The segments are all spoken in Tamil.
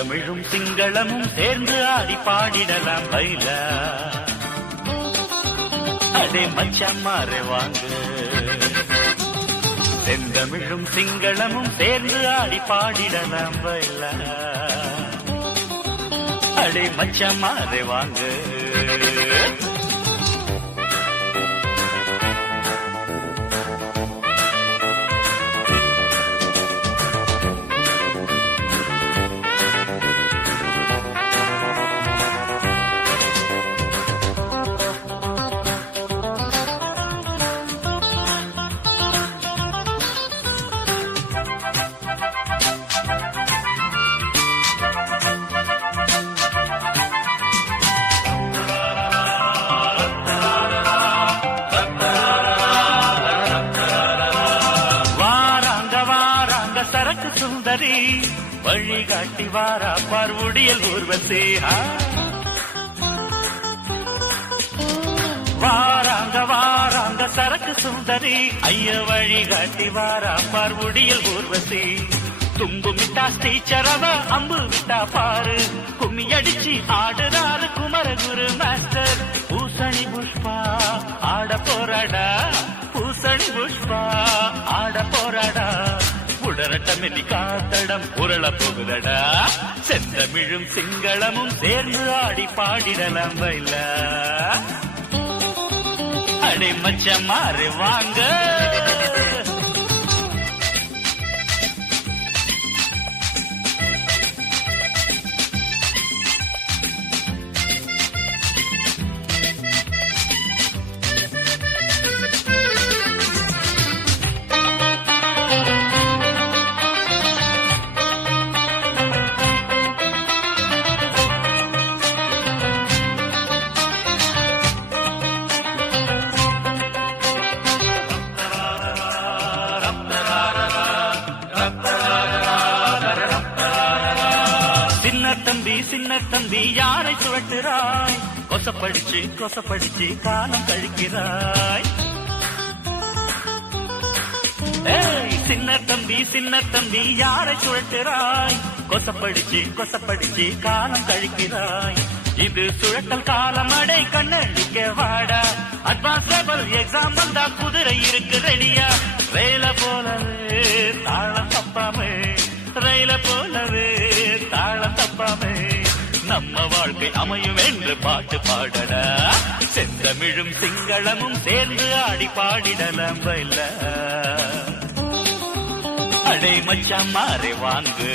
செந்தமிழும் சிங்களமும் சேர்ந்து ஆடி பாடிடலாம் பைலா. அடே மச்சம்மாரே வாங்க. செந்தமிழும் சிங்களமும் சேர்ந்து ஆடி பாடிடலாம் பைலா. அடே மச்சம்மாரே வாங்க. சுந்தரி வழிகாட்டி வாரா பார்வுடியல் ஊர்வசி. வாராங்க வாராங்க சரக்கு சுந்தரி ஐய வழிகாட்டி வாரா பார்வுடியல் ஊர்வசி. தும்பு விட்டா ஸ்ரீச்சரவ அம்பு விட்டா பாரு கும்மி அடிச்சு ஆடுறாரு குமரகுரு மாஸ்டர். பூசணி புஷ்பா ஆட போராடா. பூசணி புஷ்பா ஆட போராடா. உடரட்டமெல்லி காத்தடம் உருள போகுதடா. செந்தமிழும் சிங்களமும் சேர்ந்து ஆடி பாடிடலாம் பைலா. அடே மச்சம்மாரே வாங்க. சின்ன தம்பி யாரை சுழட்டுறாய்? கொசப்படிச்சு கொசப்படிச்சு காலம் கழிக்கிறாய். சின்ன தம்பி யாரை சுழட்டுறாய்? கொசப்படிச்சு கொசப்படிச்சு காலம் கழிக்கிறாய். இது சுழட்டல் காலம் அடை கண்ணடிக்க வாடா. அட்வான்ஸ் லெவல் எக்ஸாம் வந்தா குதிரை இருக்கு ரெடியா. ரயில போலவே தாளம் தப்பாமே. ரயில போலவே தாளம் தப்பாமே. நம்ம வாழ்க்கை அமையும் என்று பாட்டு பாடடா. செந்தமிழும் சிங்களமும் சேர்ந்து ஆடி பாடிடலாம் பைலா. அடே மச்சம்மாரே வாங்கு.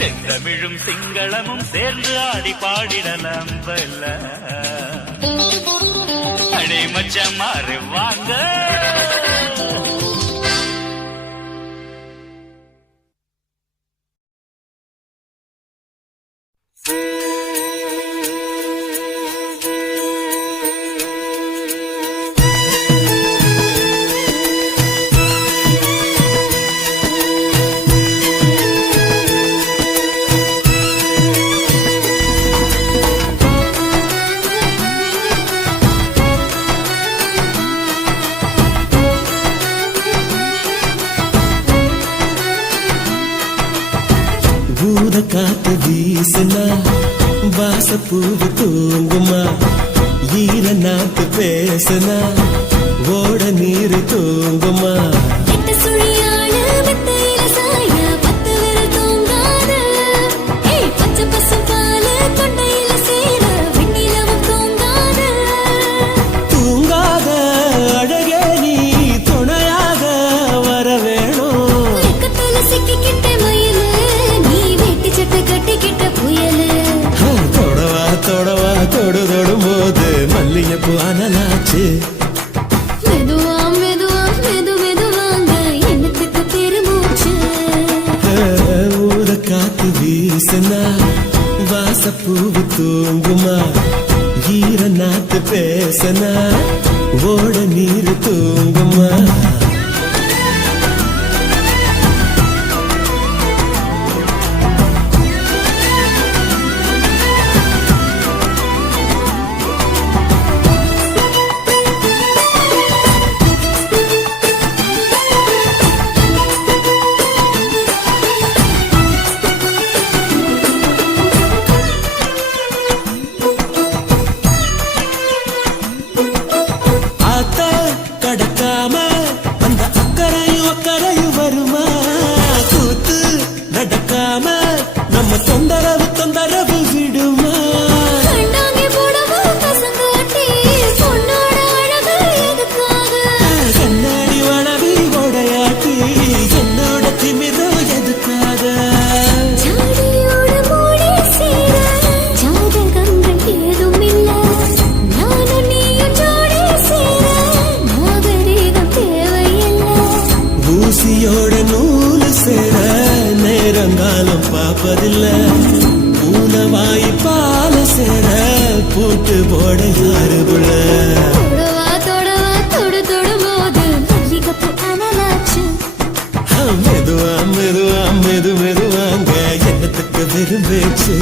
செந்தமிழும் சிங்களமும் சேர்ந்து ஆடி பாடிடலாம் பைலா. அடே மச்சம்மாரே வாங்க. காத்து வீசுனா வாசப்பூவு தூங்குமா. ஈர நாத்து பேசுனா ஓட நீரு தூங்குமா. தூங்காத அழகே நீ துணையாக வர வேணும். தொடவா தொடு தொடும் போது மல்லியப்பூ அனலாச்சு. மெதுவா மெதுவா மெது மெதுவாங்க என்னத்துக்கு பெருமூச்சு. ஊத காத்து வீசுனா வாசப்பூவு தூங்குமா. ஈர நாத்து பேசுனா ஓட நீரு தூங்குமா. அடையாறு புள்ள தொடவா தொடவா தொடு தொடும்போது மல்லிகைப்பூ அனலாச்சு. மெதுவா மெதுவா மெதுவாங்க என்னத்துக்கு விரும்பேச்சு.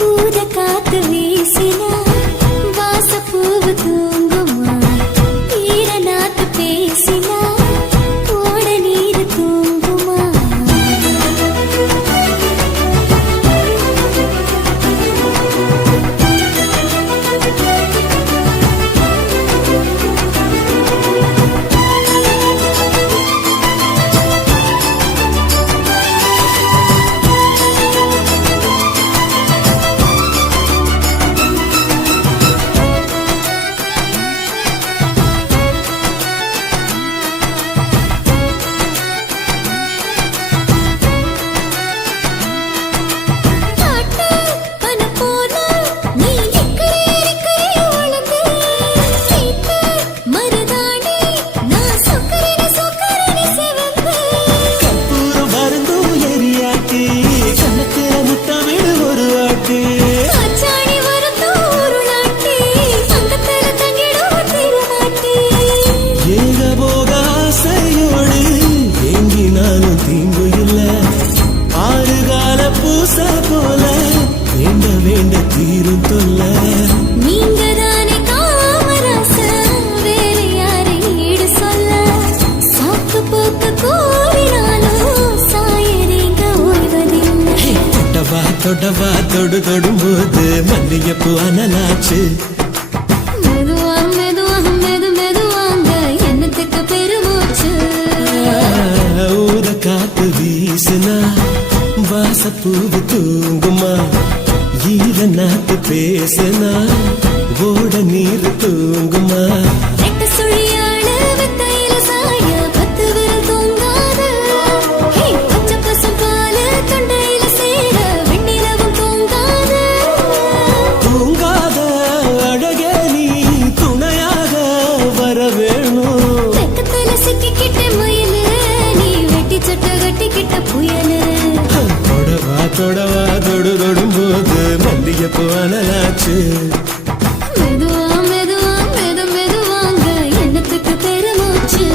பூத காத்து வீசினா வாசப்பூவு தூங்குமா, ஈர நாத்து பேசினா ஓட நீர் தூங்குமா. தொடவா தொடு தொடும்போது மல்லிகைப்பூ அனலாச்சு. மெதுவா மெதுவா மெதுவாங்க என்னத்துக்கு பெருமூச்சு. ஊத காத்து வீசுனா வாசப்பூவு தூங்குமா, ஈர நாத்து பேசுனா ஓட நீர் தூங்குமா. ரெட்ட சுழியால வெத்தையில சாய பத்து விரல் தூங்காது. பச்சை பசும் பாலு தொண்டையில சேர வெண்ணிலவும் தூங்காது. தூங்காத அழகே நீ துணையாக வர வேணும். வெக்கத்துல சிக்கிக்கிட்ட மயிலு, நீ வெட்டி சட்டை கட்டிக்கிட்ட புயலு. தொடவா தொடவா தொடு தொடும்போது மல்லிகைப்பூ அனலாச்சு. மெதுவா மெதுவா மெதுவாங்க என்னத்துக்கு பெருமூச்சு.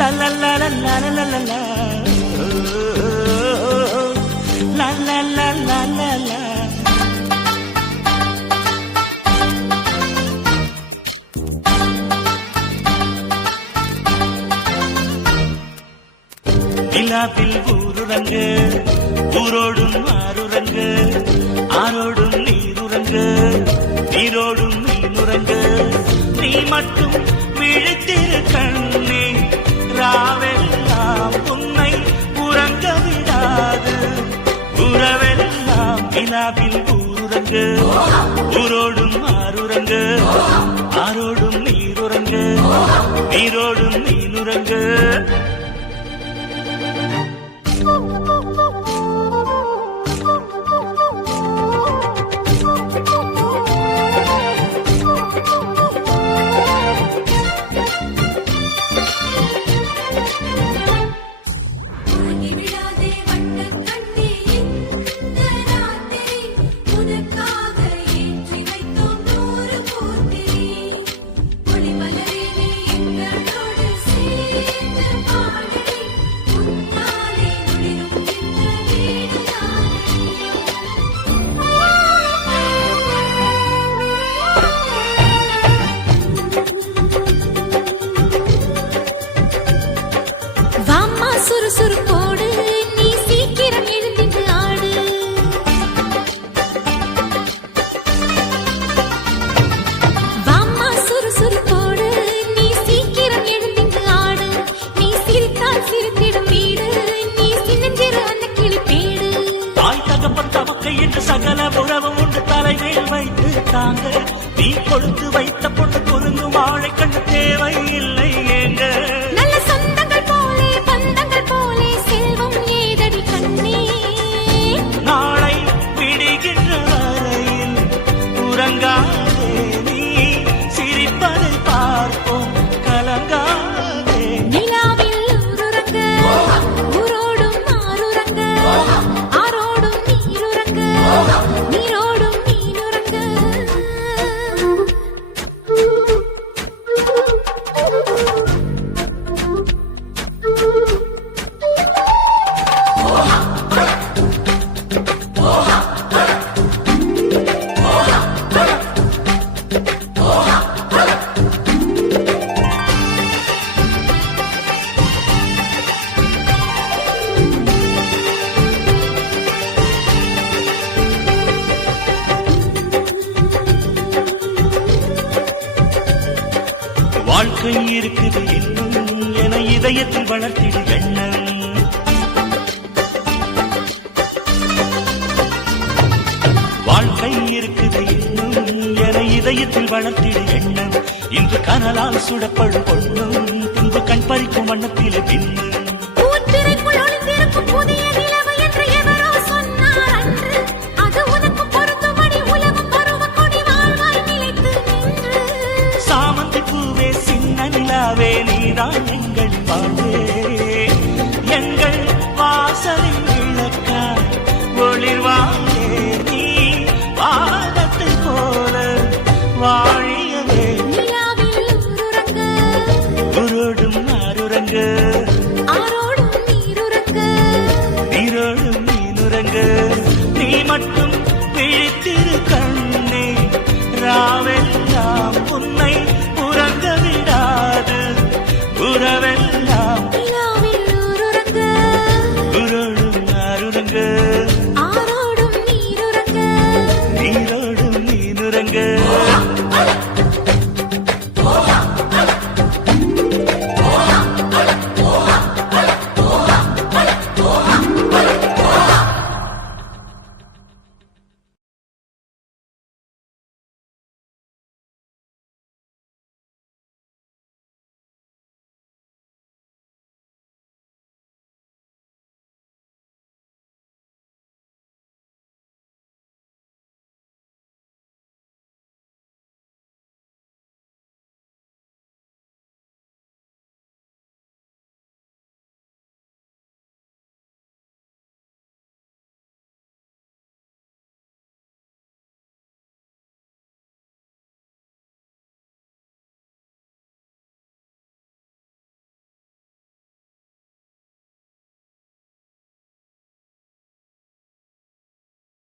La la la la la la la la la. La la la la la la. நிலாவில் ஊருரங்கு, ஊரோடும் ஆறுரங்கு, ஆரோடும் நீருரங்கு, நீரோடும் மீனுரங்கு. நீ மட்டும் விழித்திரு கண்ணே, ராவெல்லாம் உன்னை உறங்க விடாது. உறவெல்லாம் நிலாவில் ஊருரங்கு, ஊரோடும் ஆறுரங்கு, ஆரோடும் நீருரங்கு, நீரோடும் மீனுரங்கு. சுறுசுறுப்போடு நீ சீக்கிரம் எழுந்திட்டு ஆடு. வாம்மா சுறுசுறுப்போடு நீ சீக்கிரம் எழுந்திட்டு ஆடு. நீ சிரித்தால் சிரித்திடும் வீடு, நீ சின்னஞ்சிறு அந்த கிளிப்பேடு. தாய் தகப்பன் தமக்கை என்று சகல உறவும் உண்டு தலைமையில் வைத்து தாங்க. நீ கொடுத்து வைத்த பொண்ணு குறுங்கு வாழை கண்டு தேவை இல்லை ஏங்க. நல்ல சொந்தங்கள் போலே பந்தங்கள் போலே செல்வம் ஏதடி கண்ணே. நாளை விடுகின்ற வரையில் உறங்காதே, நீ சிரிப்பதை பார்ப்போம் கலங்காதே. வாழ்க்கை இருக்குது இன்னும் என இதயத்தில் வளர்த்திடு எண்ணம். வாழ்க்கை இருக்குது இன்னும் என இதயத்தில் வளர்த்திடு எண்ணம். இன்று கனலால் சுடப்படும் பொண்ணும் பின்பு கண் பறிக்கும் வண்ணத்திலே பின்னும். பூத்திரைக்குள் ஒளிந்திருக்கும் புதிய நிலவு என்று எவரோ சொன்னார் அன்று. அது உனக்கு பொருந்தும்படி உலகம் பருவ கொடி வாழ்வாய் நிலைத்து நின்று. சாமந்தி பூவே சின்ன நிலாவே நீதான் எங்கள் வாழ்வே.